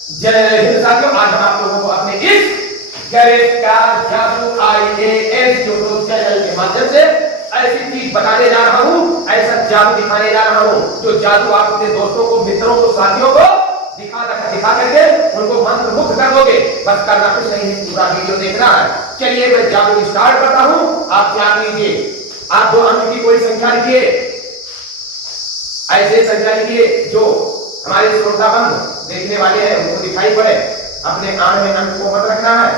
जय हिंद साथियों, आज हम आप लोगों को अपने इस गणेश का जादू IAS यूट्यूब चैनल के माध्यम से ऐसी चीज बताने जा रहा हूँ, ऐसा जादू दिखाने जा रहा हूँ जो जादू आप अपने दोस्तों को, मित्रों को, साथियों को दिखा करके उनको मंत्रमुग्ध कर दोगे। बस करना कुछ नहीं है, पूरा वीडियो देखना है। चलिए मैं जादू स्टार्ट करता हूँ। आप क्या कीजिए, आप 2 अंक की कोई संख्या लिखिए, ऐसे संख्या लिखिए जो हमारे श्रोताबंद देखने वाले हैं उनको दिखाई पड़े। अपने कान में अंक को मत रखना है।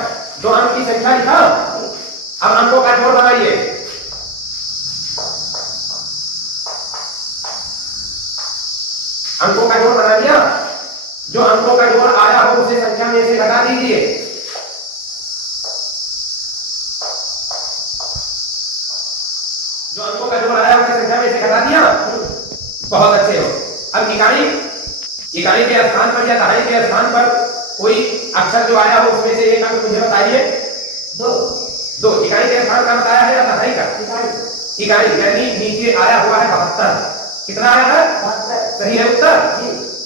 2 अंक की संख्या लिखा, अब अंकों का जोड़ बनाइए। अंकों का जोड़ बना लिया। जो अंकों का जोड़ आया हो उसे संख्या में से घटा दीजिए। जो अंकों का जोड़ आया उसे संख्या में से घटा दिया। बहुत अच्छे हो। अब इकाई के स्थान पर या दहाई के स्थान पर कोई अक्षर जो आया हो उसमें से एक अंक मुझे बताइए। 2 इकाई के स्थान का बताया है या दहाई का? इकाई यानी नीचे आया हुआ है 72। कितना आया है? 72। सही है उत्तर।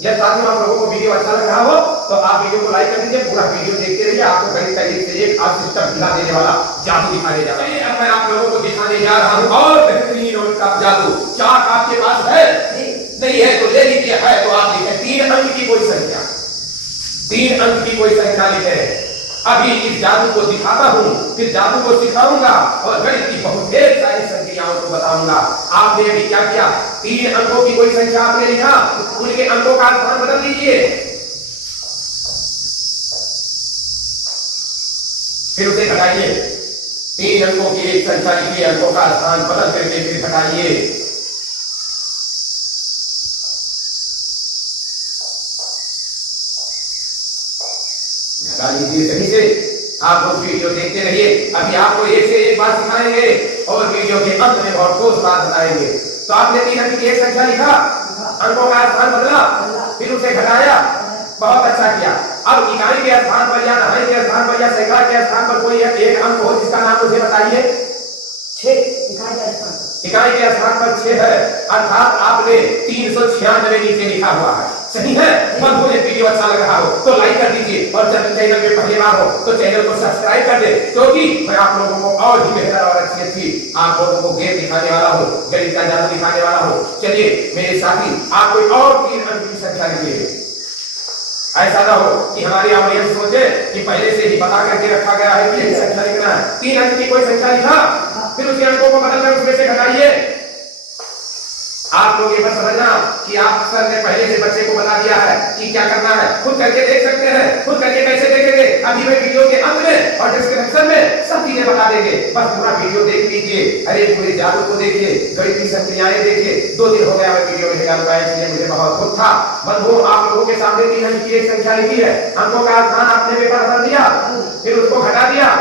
यह साथियों आप लोगों को वीडियो अच्छा लग रहा हो तो आप वीडियो को लाइक कर दीजिए, पूरा वीडियो देखते रहिए। आपको गणित का एक से एक आप सिस्टम दिखा देने वाला जादू दिखाने जा रहा हूं। अब मैं आप लोगों को दिखाने जा रहा हूं और बेहतरीन और का जादू। चार्ट आपके पास है? नहीं है तो ले लीजिए, है तो आप लिखें 3 अंक की कोई संख्या, 3 अंक की कोई संख्या लिखें। अभी इस जादू को दिखाता हूं, फिर जादू को सिखाऊंगा और गणित की बहुत ढेर सारी संख्याओं को बताऊंगा। आपने अभी क्या किया, 3 अंकों की कोई संख्या आपने लिखा, उनके अंकों का स्थान बदल दीजिए। फिर उसे घटाइए। 3 अंकों की एक संख्या लिखिए, अंकों का स्थान बदल करके फिर घटाइए। घटा लीजिए सही से। आप लोग वीडियो देखते रहिए। अभी आपको एक से एक बात सिखाएंगे और वीडियो के अंत में बहुत ठोस बात बताएंगे। तो आपने 3 अंक की एक संख्या लिखा, अंकों का स्थान बदला, फिर उसे घटाया। बहुत अच्छा किया। अब इकाई के स्थान पर या दहाई के स्थान पर या सैकड़ा के स्थान पर कोई एक अंक हो जिसका नाम मुझे बताइए। 6 इकाई के स्थान पर 6 है, अर्थात आपने 396 नीचे लिखा हुआ है। सही है? मत भूलिए, वीडियो अच्छा लग रहा हो तो लाइक कर दीजिए और जब चैनल पे पहली बार हो तो चैनल को सब्सक्राइब कर दे, क्योंकि मैं आप लोगों को और भी बेहतर और अच्छी आप लोगों को गेम दिखाने वाला हूँ, गणित का जादू दिखाने वाला हूँ। चलिए मेरे साथी, आप कोई और 3 अंक की संख्या लिखिए। ऐसा ना हो कि हमारी ऑडियंस सोचे कि पहले से ही बता करके रखा गया है कि संख्या लिखना है। 3 अंक की कोई संख्या लिखा, फिर उसी अंकों को बदलकर उसमें से घटाइए। आप लोग ये बस समझना कि आप सर ने पहले से बच्चे को बता दिया है कि क्या करना है। खुद करके देख सकते हैं। खुद करके कैसे देखेंगे, अभी मैं वीडियो के अंत में और डिस्क्रिप्शन में सब चीजें बता देंगे। बस पूरा वीडियो देख लीजिए। अरे पूरे जादू को देखिए, गणित की संख्याएं देखिए। 2 दिन हो गया मैं वीडियो नहीं डाल पाया, इसलिए मुझे बहुत दुख था। बंधुओं, आप लोगों के सामने 3 अंक की एक संख्या लिखी है, अंकों का स्थान आपने पेपर भर दिया, फिर उसको घटा दिया।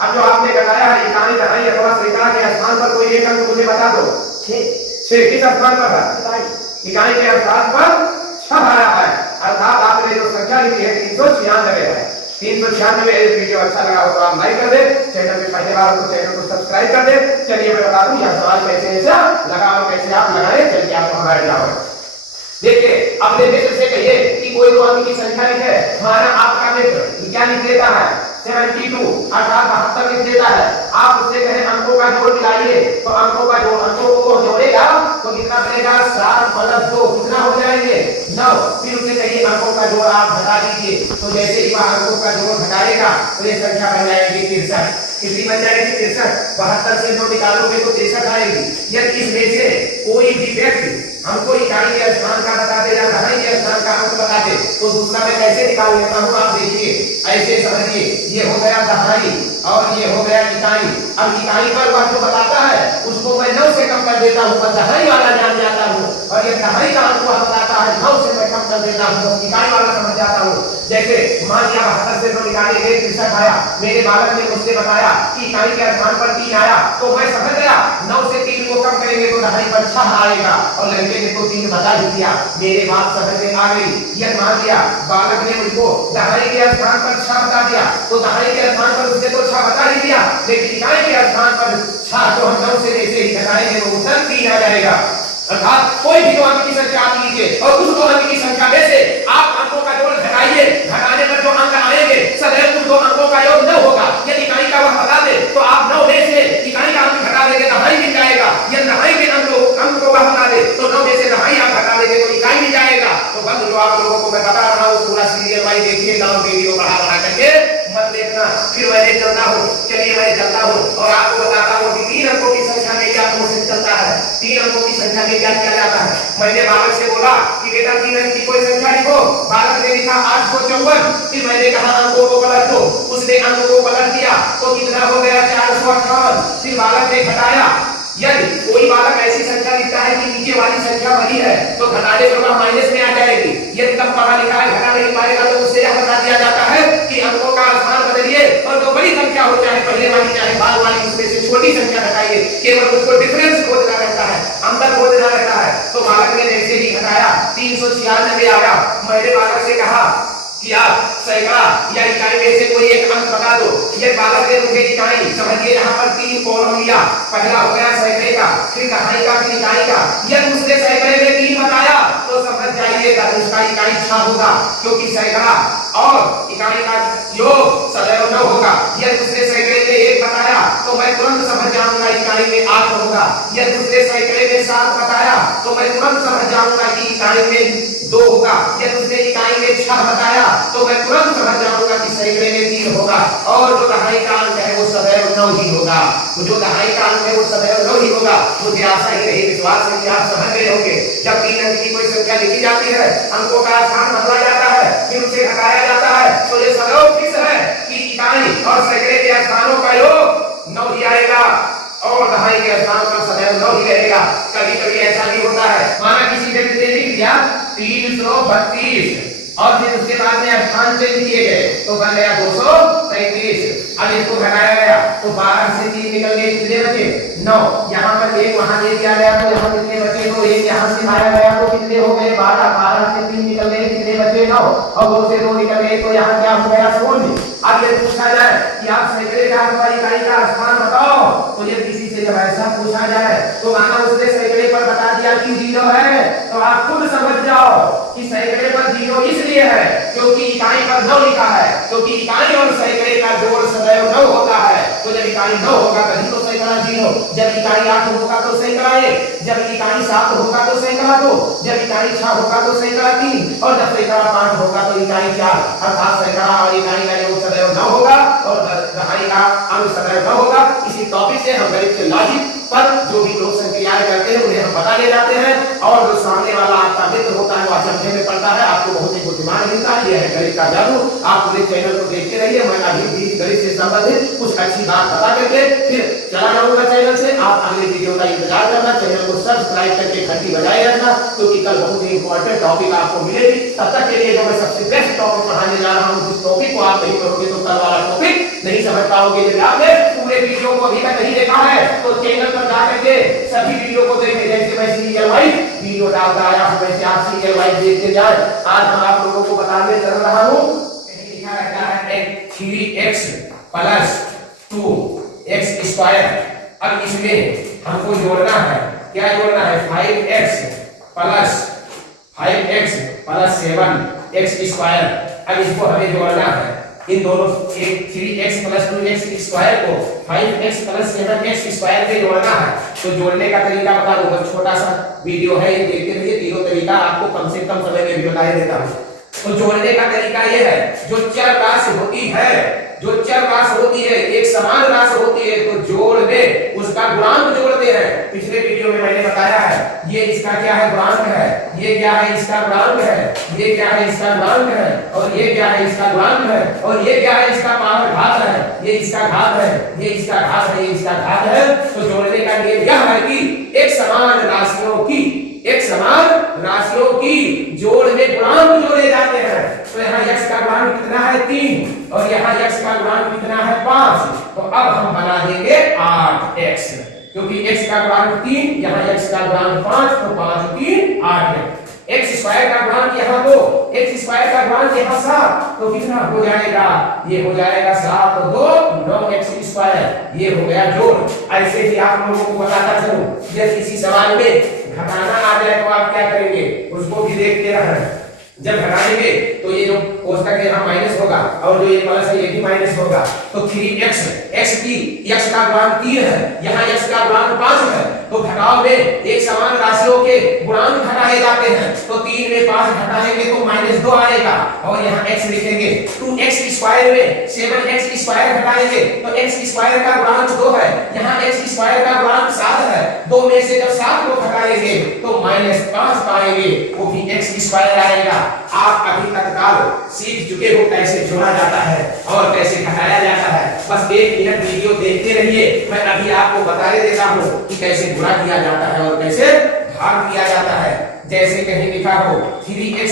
अब जो आपने घटाया है इकाई, दहाई अथवा सैकड़ा के स्थान पर कोई एक अंक मुझे बता दो। 6 किस स्थान पर है? इकाई के स्थान पर 6 आया है, अर्थात आपने जो संख्या लिखी है 396 है। 396। वीडियो अच्छा लगा हो तो आप लाइक कर दे, चैनल पे पहली बार हो तो चैनल को सब्सक्राइब कर दे। चलिए मैं बता दूं यह सवाल कैसे लगा और कैसे आप लगाए। चलिए आपको हमारे जाओ। देखिए, अपने मित्र से कहिए कि कोई 2 अंक की संख्या लिखे। हमारा आपका मित्र क्या लिख देता है? 72 अर्थात 72 लिख देता है। आप उससे कहें अंकों का जोड़ मिलाइए, तो अंकों को जोड़ेगा तो कितना बनेगा? 7 + 2 कितना हो जाएंगे? 9। फिर उसे कहिए अंकों का जोड़ आप घटा दीजिए, तो जैसे ही वह अंकों का जोड़ घटाएगा तो ये संख्या बन जाएगी 63। कितनी बन जाएगी? 63। 72 से 9 निकालोगे तो 63 आएगी। यदि इसमें से कोई भी व्यक्ति हमको इकाई के स्थान का बता दे या दहाई के स्थान का अंक बता दे तो दूसरा मैं कैसे निकाल लेता हूँ? आप देखिए, ऐसे समझिए, ये हो गया दहाई और ये हो गया इकाई। अब इकाई पर वह जो बताता है उसको मैं 9 से कम कर देता हूँ, पर दहाई वाला जान जाता हूँ, और ये दहाई का अंक वह बताता है 9 से मैं कम कर देता हूँ, इकाई वाला समझ जाता हूँ। जैसे मान लिया 72 से 9 निकाले गए 63 आया, मेरे बालक ने मुझसे बताया कि इकाई के स्थान पर 3 आया, तो मैं समझ गया 9 से 3 को कम करेंगे तो दहाई पर 6 आएगा, और लड़के ने तो 3 बता ही दिया। मेरे बात समझ में आ गई। यह मान लिया बालक ने मुझको दहाई के स्थान पर 6 बता दिया, तो दहाई के स्थान पर उसने तो 6 बता ही दिया, लेकिन इकाई के स्थान पर 6 तो हम 9 से जैसे ही घटाएंगे तो उत्तर 3 आ जाएगा। अर्थात कोई भी 2 अंक की संख्या आप लीजिए और उस 2 अंक की संख्या में से आप अंकों का जोड़ घटाइए। घटाइए, घटाने पर जो अंक आएंगे सदैव उन दो अंकों का योग 9 होगा। यदि इकाई का वह बता दे तो आप 9 में से इकाई का अंक घटा देंगे, दहाई मिल जाएगा। यदि दहाई के अंक को वह बता दे तो 9 में से दहाई आप घटा देंगे तो इकाई मिल जाएगा। तो बस जो आप लोगों को मैं बता रहा हूँ पूरा सीरियल वाइज देखिए, नाम वीडियो बढ़ा करके मत देखना। फिर मैं चलता हूँ, चलिए मैं चलता हूँ और आपको बताता हूँ कि 3 अंकों की संख्या में क्या प्रोसेस चलता है, 3 अंकों की संख्या में क्या किया जाता है। मैंने बालक से बोला कि बेटा 3 अंक की कोई संख्या लिखो, बालक ने लिखा 854। फिर मैंने कहा अंकों को पलट दो, उसने अंक को पलट दिया तो कितना हो गया 458। फिर बालक ने घटाया, यदि कोई बालक ऐसी संख्या लिखता है कि नीचे वाली संख्या वही है तो घटाने पर वह माइनस में आ जाएगी। यदि कम पढ़ा लिखा है घटा नहीं पाएगा तो उससे यह बता दिया जाता है कि अंकों का स्थान बदलिए और जो बड़ी संख्या हो चाहे पहले वाली चाहे बाद वाली उसमें से छोटी संख्या घटाइए, केवल उसको डिफरेंस खोजना रहता है, अंतर खोजना रहता है। तो बालक ने जैसे ही घटाया 396 आया। मैंने बालक से कहा कि आप सैकड़ा या इकाई में से कोई एक अंक बता दो। ये बालक ने मुझे इकाई समझिए यहाँ पर 3 कॉलम लिया, पहला हो गया सैकड़े का, फिर दहाई का, फिर इकाई का। यदि उसने सैकड़े में 3 बताया तो समझ जाइएगा उसका इकाई 6 होगा, क्योंकि सैकड़ा और इकाई का योग सदैव 9 होगा। यदि उसने सैकड़े में 1 बताया तो मैं तुरंत समझ जाऊंगा इकाई में 8 होगा। यदि उसने सैकड़े में 7 बताया तो मैं तुरंत समझ जाऊंगा कि इकाई में 2 होगा। यदि उसने इकाई में 6 बताया तो मैं तुरंत समझ जाऊंगा कि सैकड़े में 3 होगा। और जो दहाई का अंक है वो सदैव 9 ही होगा, जो दहाई का अंक है वो सदैव 9 ही होगा। मुझे आशा ही नहीं विश्वास है कि आप समझ गए होंगे। जब 3 अंक की कोई संख्या लिखी जाती है, अंकों का स्थान बदला जाता है, फिर उसे घटाया जाता है, तो ये सदैव फिक्स है कि इकाई और सैकड़े के स्थानों का योग 9 ही आएगा और दहाई के स्थान पर सदैव 9 ही रहेगा। कभी कभी ऐसा भी होता है, माना किसी व्यक्ति ने लिख दिया 332 और फिर उसके बाद में स्थान चेंज किए गए तो बन गया 233। अब इसको घटाया गया तो 12 से 3 निकल गए, कितने बचे 9। यहाँ पर 1 वहां दे दिया गया तो यहाँ कितने बचे, तो 1 यहाँ से आया गया तो कितने हो गए 12, 12 से 3 निकल गए, कितने बचे 9 और 2 से 2 निकल गए तो यहाँ क्या हो गया 16। अब ये पूछा जाए कि आप सैकड़े का अथवा इकाई का स्थान बताओ, तो ये किसी से जब ऐसा पूछा जाए तो माना उसने सैकड़े पर बता दिया कि 0 है, तो आप खुद समझ जाओ कि सैकड़े पर 0 इसलिए है क्योंकि इकाई पर 9 लिखा है, क्योंकि इकाई और सैकड़े का जोड़ सदैव 9 होता है। तो जब इकाई 9 होगा तभी तो सैकड़ा 0, जब इकाई 8 होगा तो सैकड़ा 1, जब इकाई 7 होगा तो सैकड़ा 2, जब इकाई 6 होगा तो सैकड़ा 3 और जब सैकड़ा 5 होगा तो इकाई 4। अर्थात सैकड़ा और इकाई का योग सदैव 9 होगा और दहाई का अंक सदैव 9 होगा। इसी टॉपिक से हम गणित के लॉजिक पर जो भी लोग संक्रियाएं करते हैं उन्हें हम बता ले जाते हैं और जो सामने वाला आपका मित्र होता है वो अचंभे में पड़ता है, आपको बहुत ही बुद्धिमान मिलता है। यह है गणित का जादू। आप पूरे चैनल को देखते रहिए, मैं अभी भी गणित से संबंधित कुछ अच्छी बात बता करके फिर चला जाऊंगा चैनल से। आप अगले वीडियो का इंतजार करना, चैनल को सब्सक्राइब करके घंटी बजाए रखना, क्योंकि कल बहुत ही इंपॉर्टेंट टॉपिक आपको मिलेगी। तब तक के लिए जो मैं सबसे बेस्ट टॉपिक पढ़ाने जा रहा हूँ, जिस टॉपिक को आप नहीं करोगे तो कल वाला टॉपिक नहीं समझ पाओगे। यदि आपने पूरे वीडियो को अभी तक नहीं देखा है तो चैनल पर जाकर के सभी वीडियो को देखें। जैसे मैं सीरियल वाइज वीडियो डालता आया हूं वैसे आप सीरियल वाइज देखते जाएं। आज हम आप लोगों को बताने चल रहा हूं, कहीं लिखा रहता है 3x + 2x²। अब इसमें हमको जोड़ना है, क्या जोड़ना है 5x + 7x²। अब इसको हमें जोड़ना है, इन दोनों 3x + 2x² को 5x + 7x² से जोड़ना है। तो जोड़ने का तरीका बता दूं, बस छोटा सा वीडियो है, ये देखते रहिए। तीनों तरीका आपको कम से कम समय में भी बता देता हूं। तो जोड़ने का तरीका ये है, जो चर राशि होती है, जो चर राशि होती है, एक समान राशि होती है, तो जोड़ में उसका गुणांक जोड़ते हैं। पिछले वीडियो में मैंने बताया है, ये इसका क्या है गुणांक है, ये क्या है इसका गुणांक है, ये क्या है इसका गुणांक है, और ये क्या है इसका गुणांक है, और ये क्या है इसका पावर घात है, ये इसका घात है, ये इसका घात है, ये इसका घात है। तो जोड़ने का नियम यह है कि एक समान राशियों की जोड़ में गुणांक जोड़े जाते हैं। तो यहाँ x का गुणांक कितना है 3 और यहाँ x का गुणांक कितना है 5। तो अब हम बना देंगे 8x, क्योंकि x का गुणांक 3, यहाँ x का गुणांक 5, तो 5 3 8 है। x² का गुणांक यहाँ 2, x² का गुणांक यहाँ 7, तो कितना हो जाएगा, ये हो जाएगा 7 और 2 9x²। ये हो गया जोड़। ऐसे ही आप लोगों को बताता चलूं, जब किसी सवाल में घटाना आ जाए तो आप क्या करेंगे, उसको भी देखते रहना। जब घटाएंगे तो ये जो कोष्टक है यहाँ माइनस होगा और जो ये प्लस है ये भी माइनस होगा। तो 3x x की x का गुणांक 3 है, यहाँ x का गुणांक 5 है। तो घटाव में एक समान राशियों के गुणांक घटाए जाते हैं। तो 3 में 5 घटाएंगे तो -2 आएगा और यहाँ x लिखेंगे। 2x स्क्वायर में 7x स्क्वायर घटाएंगे तो x स्क्वायर का गुणांक 2 है, यहाँ x स्क्वायर का गुणांक 7 है। 2 में से जब 7 को घटाएंगे तो -5 पाएंगे, वो भी x स्क्वायर आएगा। आप अभी तत्काल सीख चुके हो कैसे जोड़ा जाता है और कैसे घटाया जाता है। बस 1 मिनट वीडियो देखते रहिए, मैं अभी आपको बता देता हूँ कि कैसे गुणा किया जाता है और कैसे भाग किया जाता है। जैसे कहीं लिखा हो 3x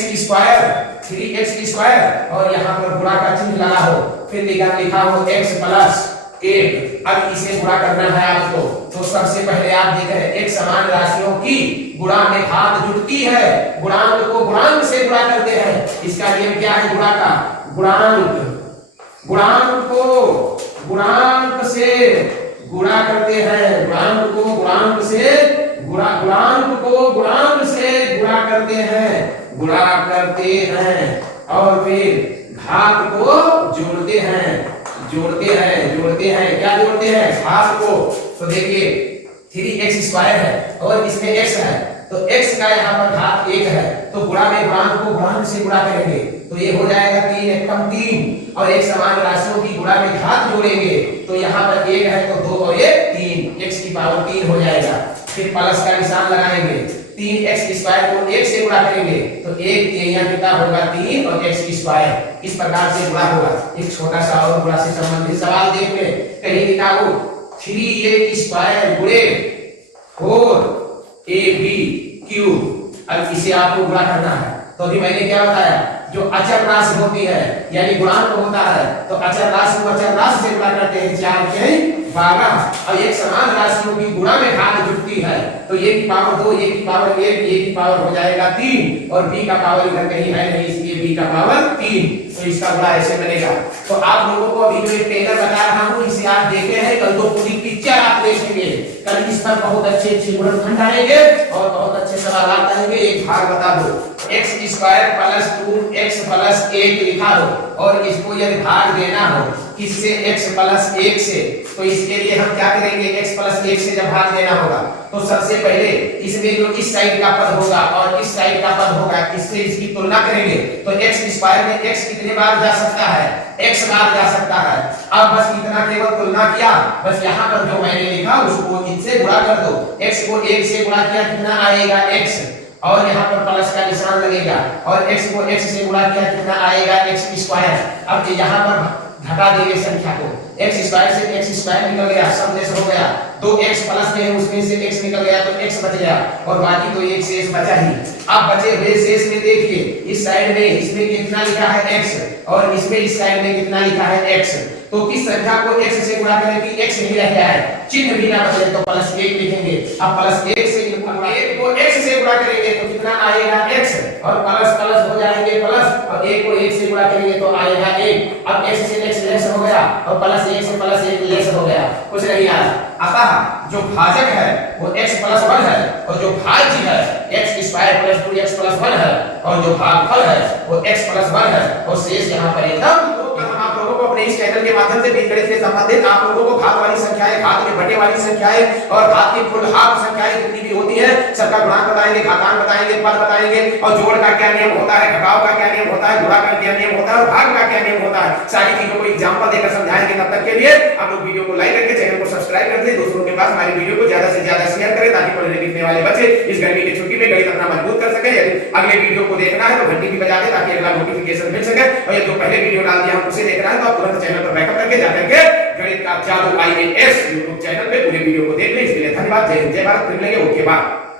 स्क्वायर और यहाँ पर गुणा का चिन्ह लगा हो, फिर लिखा हो x प्लस 1। अब इसे गुणा करना है आपको। तो सबसे पहले आप देख रहे हैं एक समान राशियों की गुणा में घात जुटती है, गुणांक को गुणांक से गुणा करते हैं। इसका नियम क्या है गुणा का? गुणांक को गुणांक से गुणा करते हैं, गुणांक को गुणांक से गुणा करते हैं और फिर घात को जोड़ते हैं। क्या जोड़ते हैं? घात को। तो देखिए 3x स्क्वायर है और इसमें x है, तो x का यहाँ पर घात 1 है, तो गुणा में गुणांक को गुणांक से गुणा करेंगे तो ये हो जाएगा 3 एकम 3 और एक समान राशियों की गुणा में घात जोड़ेंगे तो यहाँ पर 1 है तो 2 और 3, x की पावर 3 हो जाएगा। फिर प्लस का निशान लगाएंगे, 3x स्क्वायर को 1 से गुणा करेंगे तो 1 यहाँ कितना होगा 3 और x स्क्वायर। इस प्रकार से गुणा होगा। एक छोटा सा और गुणा से संबंधित सवाल देख ले, कहीं लिखा हो 3a स्क्वायर गुणे 4ab क्यूब। अब इसे आपको गुणा करना है। तो अभी मैंने क्या बताया, जो अचर राशि होती है यानी गुणांक होता है तो अचर राशि को अचर राशि से गुणा करते हैं, 4 के 12। और एक समान राशियों की गुणा में घात जुटती है तो a की पावर 2, a की पावर 1, a की पावर हो जाएगा 3 और b का पावर इधर कहीं है नहीं, इसलिए b का पावर 3। तो इसका गुणा ऐसे बनेगा। तो आप लोगों को अभी जो एक टेलर बता रहा हूँ इसे आप देखे हैं, कल तो पूरी पिक्चर आप देखेंगे। कल इस पर बहुत अच्छे गुणनखंड आएंगे और बहुत अच्छे सवाल आएंगे। एक भाग बता दो, x square plus 2x plus 1 लिखा हो और इसको यदि भाग देना हो किससे? x प्लस 1 से। तो इसके लिए हम क्या करेंगे, x प्लस 1 से जब भाग देना होगा तो सबसे पहले इसमें जो इस साइड का पद होगा और इस साइड का पद होगा इससे इसकी तुलना करेंगे तो x स्क्वायर में x कितने बार जा सकता है? x बार जा सकता है। अब बस इतना केवल तुलना किया, बस यहाँ पर जो मैंने लिखा उसको इनसे गुणा कर दो। x को 1 से गुणा किया कितना आएगा? x और यहाँ पर प्लस का निशान लगेगा और x को x से गुणा किया कितना आएगा? x square. अब यहाँ पर घटा देंगे संख्या को, x स्क्वायर से x स्क्वायर निकल गया, सब में से हो गया। 2x प्लस में उसमें से x निकल गया तो x बच गया और बाकी तो एक शेष बचा ही। अब बचे हुए शेष में देखिए इस साइड में इसमें कितना लिखा है x और इसमें इस साइड में कितना लिखा है x। तो किस संख्या को x से गुणा करें कि x नहीं रह गया है, चिन्ह भी ना बदले तो प्लस 1 लिखेंगे। अब प्लस 1 से 1 को x से गुणा करेंगे तो कितना आएगा? x और प्लस प्लस हो जाएंगे प्लस और 1 को 1 से गुणा करेंगे तो आएगा 1। अब x से x लेस हो गया और प्लस 1 से प्लस 1 लेस हो गया, कुछ नहीं आया। अतः जो भाजक है वो x प्लस 1 है और जो भाज्य है x square plus 2x plus 1 है और जो भागफल है वो x प्लस 1 है और शेष यहाँ पर एकदम। आप लोगों को अपने इस चैनल के माध्यम से बीजगणित से संबंधित आप लोगों को घात वाली संख्याएं, घात में बटे वाली संख्याएं और घात की फुल हाफ संख्याएं जितनी भी होती है सबका गुणांक बताएंगे, घातांक बताएंगे, पद बताएंगे और जोड़ का क्या नियम होता है, घटाव का क्या नियम होता है, गुणा का क्या नियम होता है और भाग का क्या नियम होता है, सारी चीजों को एग्जांपल देकर समझाएंगे। तब तक के लिए आप लोग वीडियो को लाइक करके चैनल को सब्सक्राइब कर दें, दूसरों के पास हमारी वीडियो को ज्यादा से ज्यादा शेयर करें ताकि पढ़ने लिखने वाले बच्चे इस गर्मी की छुट्टी में गणित अपना मजबूत कर सके। यदि अगले वीडियो को देखना है तो घंटी भी बजा दें ताकि अगला नोटिफिकेशन मिल सके और ये जो पहले वीडियो डाल दिया हम उसे देखना है तो आप तुरंत चैनल पर बैकअप करके जाकर के गणित का जादू IAS YouTube चैनल पे पूरे वीडियो को देख लें। इसके लिए धन्यवाद। जय हिंद, जय भारत। फिर मिलेंगे, ओके बाय।